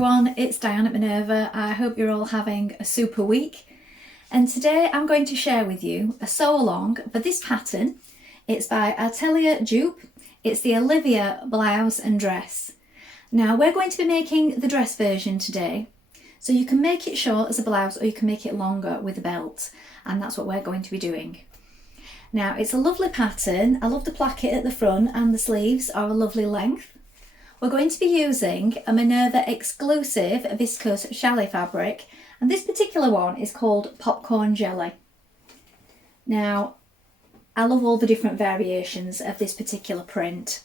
everyone, it's Dianne at Minerva. I hope you're all having a super week. And today I'm going to share with you a sew along for this pattern. It's by Atelier Jupe. It's the Olivia blouse and dress. Now we're going to be making the dress version today. So you can make it short as a blouse or you can make it longer with a belt. And that's what we're going to be doing. Now it's a lovely pattern. I love the placket at the front and the sleeves are a lovely length. We're going to be using a Minerva exclusive viscose challis fabric, and this particular one is called Popcorn Jelly. Now, I love all the different variations of this particular print,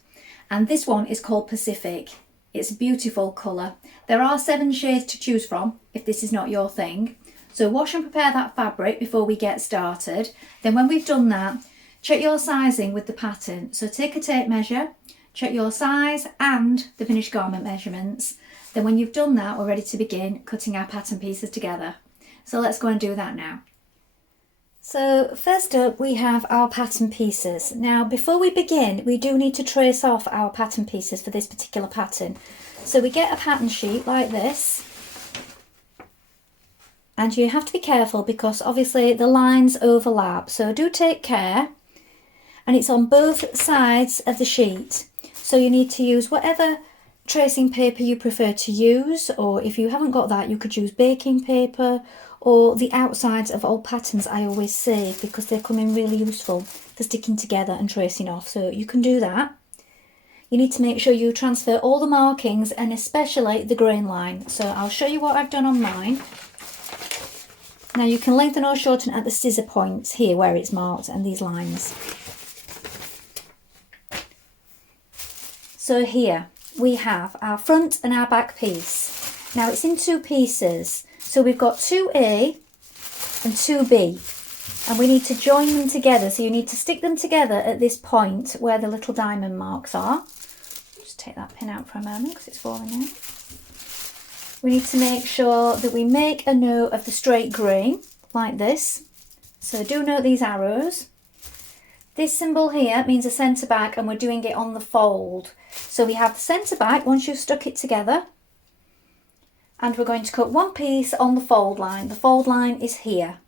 and this one is called Pacific. It's a beautiful colour. There are 7 shades to choose from if this is not your thing. So wash and prepare that fabric before we get started. Then when we've done that, check your sizing with the pattern. So take a tape measure, check your size and the finished garment measurements. Then when you've done that, we're ready to begin cutting our pattern pieces together. So let's go and do that now. So first up we have our pattern pieces. Now before we begin, we do need to trace off our pattern pieces for this particular pattern. So we get a pattern sheet like this. And you have to be careful because obviously the lines overlap. So do take care. And it's on both sides of the sheet. So you need to use whatever tracing paper you prefer to use, or if you haven't got that, you could use baking paper or the outsides of old patterns, I always say, because they come in really useful for sticking together and tracing off. So you can do that. You need to make sure you transfer all the markings and especially the grain line. So I'll show you what I've done on mine. Now you can lengthen or shorten at the scissor points here where it's marked and these lines. So here we have our front and our back piece. Now it's in 2 pieces. So we've got 2A and 2B. And we need to join them together. So you need to stick them together at this point where the little diamond marks are. Just take that pin out for a moment because it's falling out. We need to make sure that we make a note of the straight grain like this. So do note these arrows. This symbol here means a centre back and we're doing it on the fold. So we have the centre back once you've stuck it together. And we're going to cut 1 piece on the fold line. The fold line is here.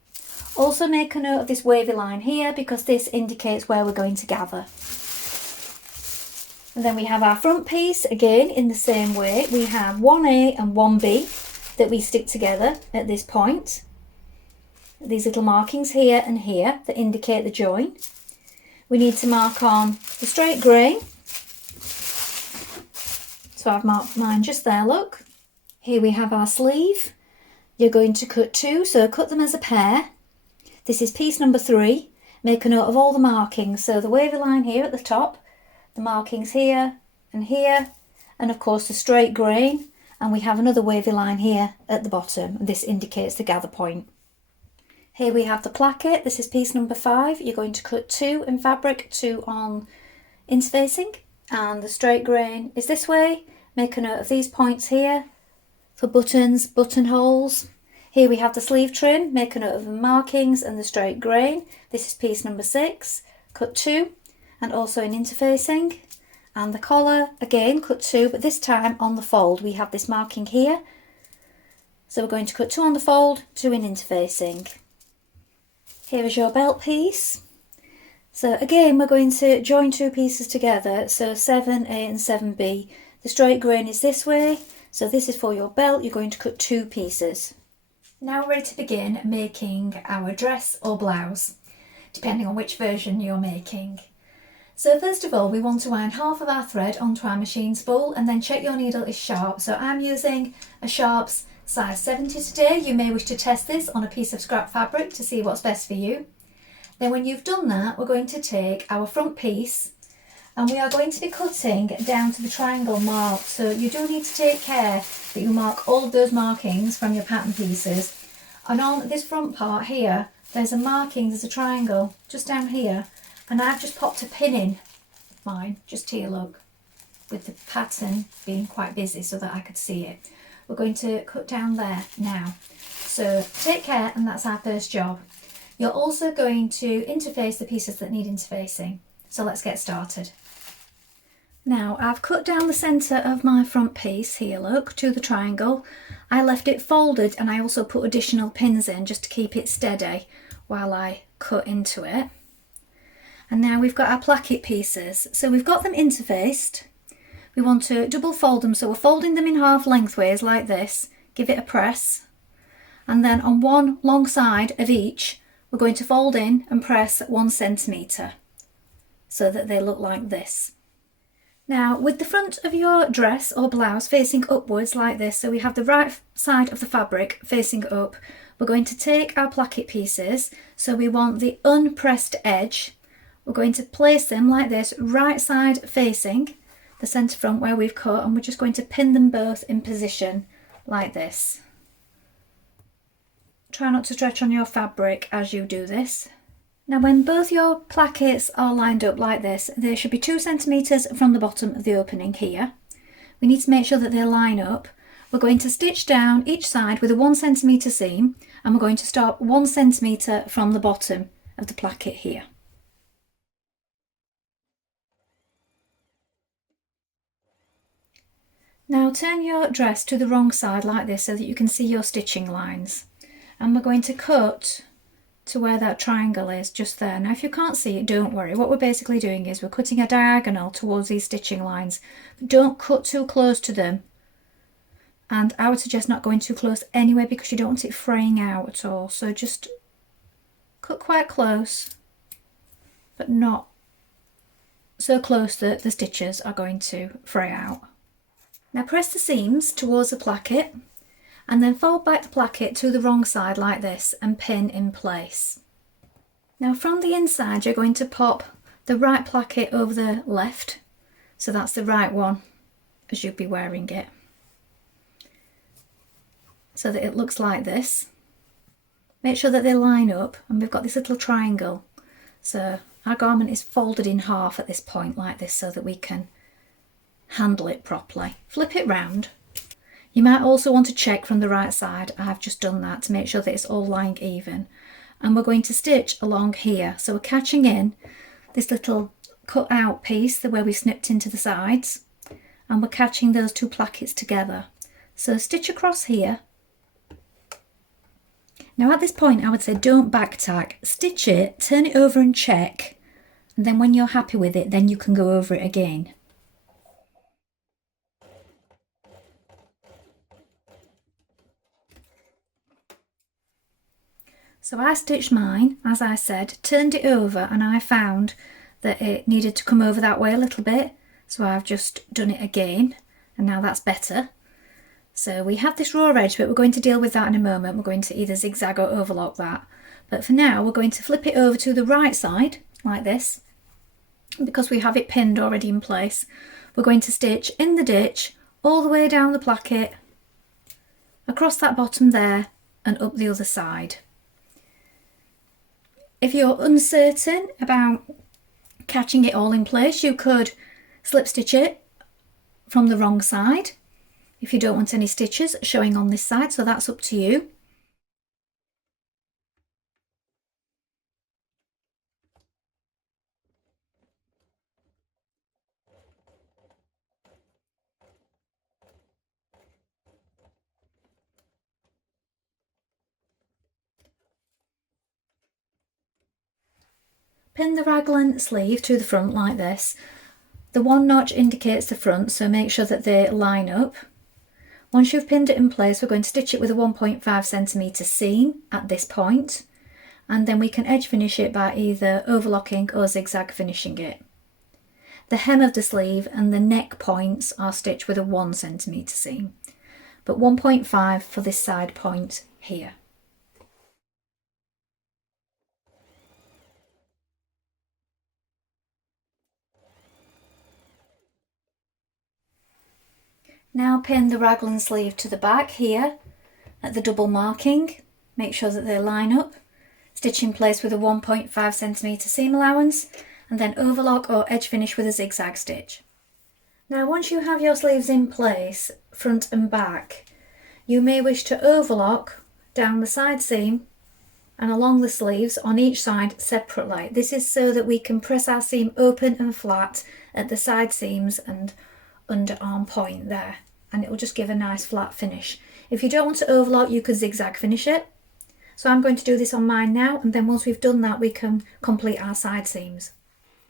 Also make a note of this wavy line here because this indicates where we're going to gather. And then we have our front piece again in the same way. We have 1A and 1B that we stick together at this point. These little markings here and here that indicate the join. We need to mark on the straight grain. So I've marked mine just there, look. Here we have our sleeve. You're going to cut 2, so cut them as a pair. This is piece number 3. Make a note of all the markings. So the wavy line here at the top, the markings here, and of course the straight grain. And we have another wavy line here at the bottom. This indicates the gather point. Here we have the placket. This is piece number 5. You're going to cut 2 in fabric, 2 on interfacing. And the straight grain is this way. Make a note of these points here for buttons, buttonholes. Here we have the sleeve trim. Make a note of the markings and the straight grain. This is piece number 6. Cut 2 and also in interfacing. And the collar, again, cut 2, but this time on the fold. We have this marking here. So we're going to cut 2 on the fold, 2 in interfacing. Here is your belt piece. So again, we're going to join 2 pieces together. So 7A and 7B. The straight grain is this way. So this is for your belt. You're going to cut 2 pieces. Now we're ready to begin making our dress or blouse, depending on which version you're making. So first of all, we want to wind half of our thread onto our machine spool and then check your needle is sharp. So I'm using a Sharps size 70 today. You may wish to test this on a piece of scrap fabric to see what's best for you. Then when you've done that, we're going to take our front piece and we are going to be cutting down to the triangle mark. So you do need to take care that you mark all of those markings from your pattern pieces. And on this front part here, there's a marking, there's a triangle just down here. And I've just popped a pin in mine, just here, look, with the pattern being quite busy so that I could see it. We're going to cut down there now. So take care, and that's our first job. You're also going to interface the pieces that need interfacing. So let's get started. Now I've cut down the centre of my front piece here, look, to the triangle. I left it folded and I also put additional pins in just to keep it steady while I cut into it. And now we've got our placket pieces. So we've got them interfaced. We want to double fold them, so we're folding them in half lengthways like this. Give it a press. And then on one long side of each, we're going to fold in and press 1 centimetre so that they look like this. Now with the front of your dress or blouse facing upwards like this, so we have the right side of the fabric facing up, we're going to take our placket pieces, so we want the unpressed edge, we're going to place them like this, right side facing the centre front where we've cut, and we're just going to pin them both in position like this. Try not to stretch on your fabric as you do this. Now when both your plackets are lined up like this, they should be 2 centimetres from the bottom of the opening here. We need to make sure that they line up. We're going to stitch down each side with a 1 centimetre seam, and we're going to stop 1 centimetre from the bottom of the placket here. Now turn your dress to the wrong side like this so that you can see your stitching lines. And we're going to cut to where that triangle is, just there. Now if you can't see it, don't worry. What we're basically doing is we're cutting a diagonal towards these stitching lines. But don't cut too close to them. And I would suggest not going too close anyway, because you don't want it fraying out at all. So just cut quite close, but not so close that the stitches are going to fray out. Now press the seams towards the placket, and then fold back the placket to the wrong side like this and pin in place. Now from the inside you're going to pop the right placket over the left, so that's the right one as you'd be wearing it, so that it looks like this. Make sure that they line up, and we've got this little triangle, so our garment is folded in half at this point like this so that we can handle it properly. Flip it round. You might also want to check from the right side. I've just done that to make sure that it's all lying even. And we're going to stitch along here. So we're catching in this little cut out piece, the way we snipped into the sides, and we're catching those two plackets together. So stitch across here. Now at this point I would say don't back tack. Stitch it, turn it over and check, and then when you're happy with it, then you can go over it again. So I stitched mine, as I said, turned it over, and I found that it needed to come over that way a little bit. So I've just done it again, and now that's better. So we have this raw edge, but we're going to deal with that in a moment. We're going to either zigzag or overlock that. But for now, we're going to flip it over to the right side, like this. Because we have it pinned already in place, we're going to stitch in the ditch, all the way down the placket, across that bottom there, and up the other side. If you're uncertain about catching it all in place, you could slip stitch it from the wrong side if you don't want any stitches showing on this side, so that's up to you. Pin the raglan sleeve to the front like this. The one notch indicates the front, so make sure that they line up. Once you've pinned it in place, we're going to stitch it with a 1.5 centimetre seam at this point, and then we can edge finish it by either overlocking or zigzag finishing it. The hem of the sleeve and the neck points are stitched with a 1 centimetre seam, but 1.5 for this side point here. Now pin the raglan sleeve to the back here at the double marking. Make sure that they line up. Stitch in place with a 1.5 centimetre seam allowance, and then overlock or edge finish with a zigzag stitch. Now once you have your sleeves in place, front and back, you may wish to overlock down the side seam and along the sleeves on each side separately. This is so that we can press our seam open and flat at the side seams and under arm point there, and it will just give a nice flat finish. If you don't want to overlock, you could zigzag finish it. So I'm going to do this on mine now, and then once we've done that we can complete our side seams.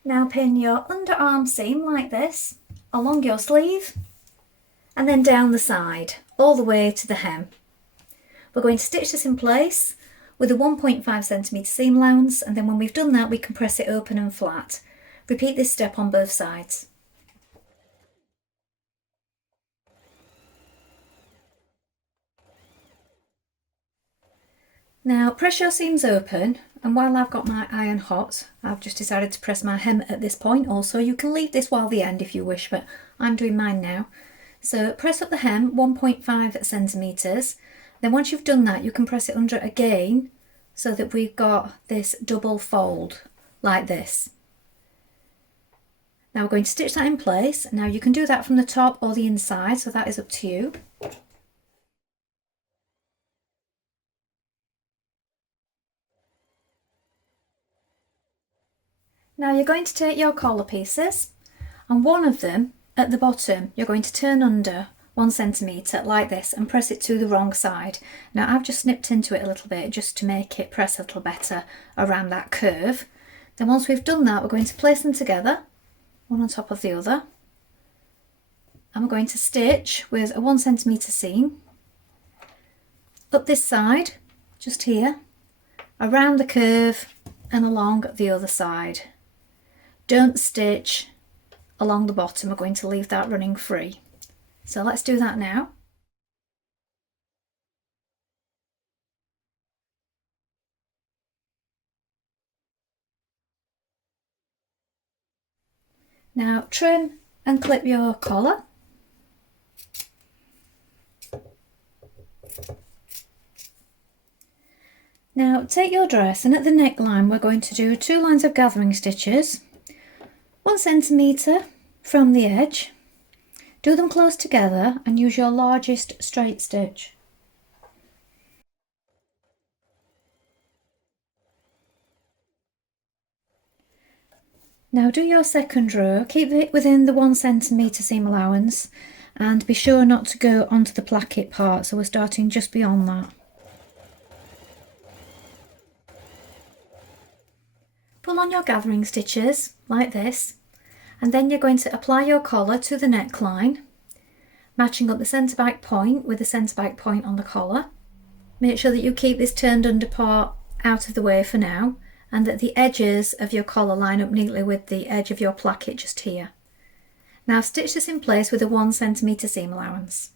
Now pin your underarm seam like this along your sleeve and then down the side all the way to the hem. We're going to stitch this in place with a 1.5cm seam allowance, and then when we've done that we can press it open and flat. Repeat this step on both sides. Now press your seams open, and while I've got my iron hot, I've just decided to press my hem at this point also. You can leave this while the end if you wish, but I'm doing mine now. So press up the hem 1.5cm. Then once you've done that you can press it under again so that we've got this double fold like this. Now we're going to stitch that in place. Now you can do that from the top or the inside, so that is up to you. Now you're going to take your collar pieces, and one of them at the bottom you're going to turn under 1cm like this and press it to the wrong side. Now I've just snipped into it a little bit just to make it press a little better around that curve. Then once we've done that we're going to place them together, one on top of the other, and we're going to stitch with a 1cm seam up this side, just here, around the curve and along the other side. Don't stitch along the bottom, we're going to leave that running free. So let's do that now. Now trim and clip your collar. Now take your dress, and at the neckline we're going to do 2 lines of gathering stitches, 1cm from the edge. Do them close together and use your largest straight stitch. Now do your second row, keep it within the 1cm seam allowance and be sure not to go onto the placket part, so we're starting just beyond that. Pull on your gathering stitches like this, and then you're going to apply your collar to the neckline, matching up the centre back point with the centre back point on the collar. Make sure that you keep this turned under part out of the way for now, and that the edges of your collar line up neatly with the edge of your placket just here. Now stitch this in place with a 1cm seam allowance.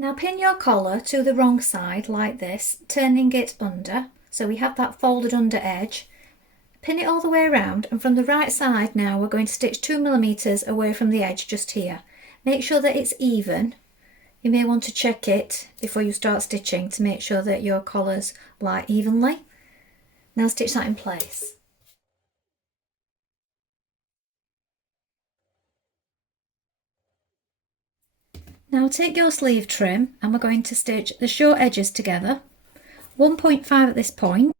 Now pin your collar to the wrong side like this, turning it under, so we have that folded under edge. Pin it all the way around, and from the right side now we're going to stitch 2mm away from the edge just here. Make sure that it's even. You may want to check it before you start stitching to make sure that your collars lie evenly. Now stitch that in place. Now take your sleeve trim, and we're going to stitch the short edges together, 1.5 at this point.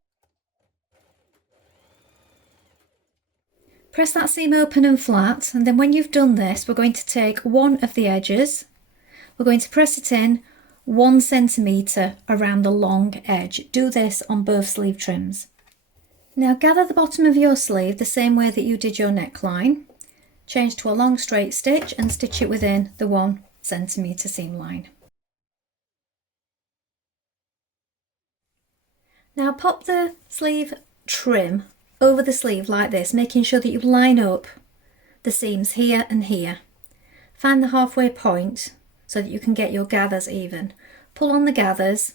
Press that seam open and flat, and then when you've done this we're going to take one of the edges, we're going to press it in 1cm around the long edge. Do this on both sleeve trims. Now gather the bottom of your sleeve the same way that you did your neckline. Change to a long straight stitch and stitch it within the 1cm seam line. Now pop the sleeve trim over the sleeve like this, making sure that you line up the seams here and here. Find the halfway point so that you can get your gathers even. Pull on the gathers,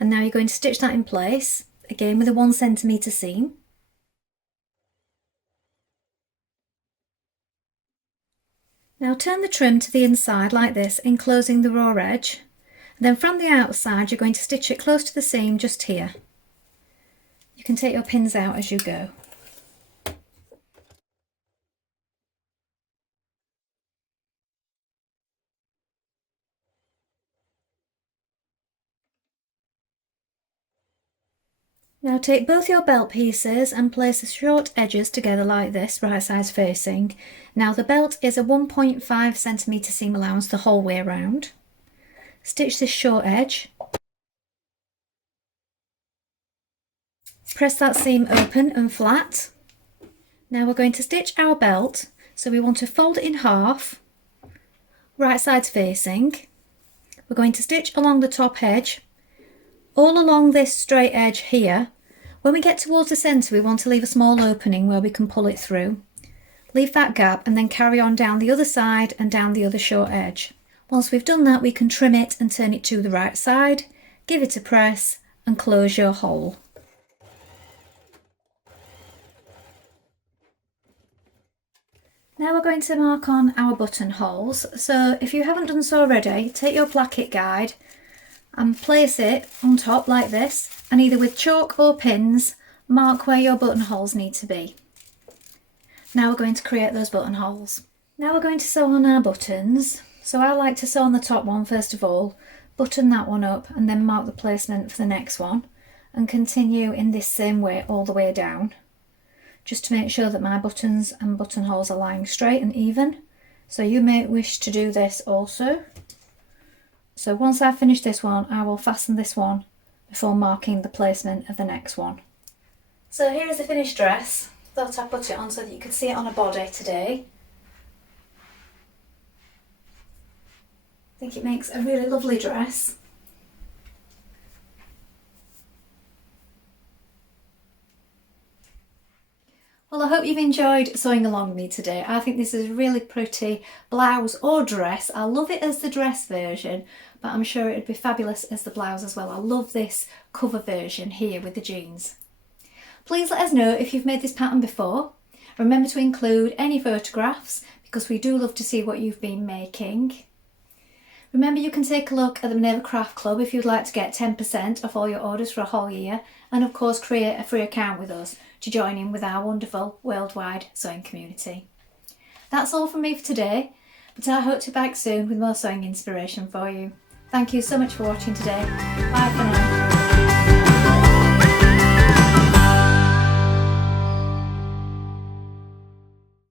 and now you're going to stitch that in place, again with a 1cm seam. Now turn the trim to the inside like this, enclosing the raw edge. Then from the outside you're going to stitch it close to the seam just here. You can take your pins out as you go. Now take both your belt pieces and place the short edges together like this, right sides facing. Now the belt is a 1.5 centimetre seam allowance the whole way around. Stitch this short edge. Press that seam open and flat. Now we're going to stitch our belt, so we want to fold it in half, right sides facing. We're going to stitch along the top edge, all along this straight edge here. When we get towards the centre, we want to leave a small opening where we can pull it through. Leave that gap and then carry on down the other side and down the other short edge. Once we've done that, we can trim it and turn it to the right side, give it a press and close your hole. Now we're going to mark on our buttonholes. So if you haven't done so already, take your placket guide and place it on top like this, and either with chalk or pins, mark where your buttonholes need to be. Now we're going to create those buttonholes. Now we're going to sew on our buttons. So I like to sew on the top one first of all, button that one up and then mark the placement for the next one, and continue in this same way all the way down, just to make sure that my buttons and buttonholes are lying straight and even. So you may wish to do this also. So once I've finished this one, I will fasten this one before marking the placement of the next one. So here is the finished dress. Thought I'd put it on so that you could see it on a body today. I think it makes a really lovely dress. Well, I hope you've enjoyed sewing along with me today. I think this is a really pretty blouse or dress. I love it as the dress version, but I'm sure it'd be fabulous as the blouse as well. I love this cover version here with the jeans. Please let us know if you've made this pattern before. Remember to include any photographs because we do love to see what you've been making. Remember, you can take a look at the Minerva Craft Club if you'd like to get 10% off all your orders for a whole year, and of course create a free account with us to join in with our wonderful worldwide sewing community. That's all from me for today, but I hope to be back soon with more sewing inspiration for you. Thank you so much for watching today. Bye for now.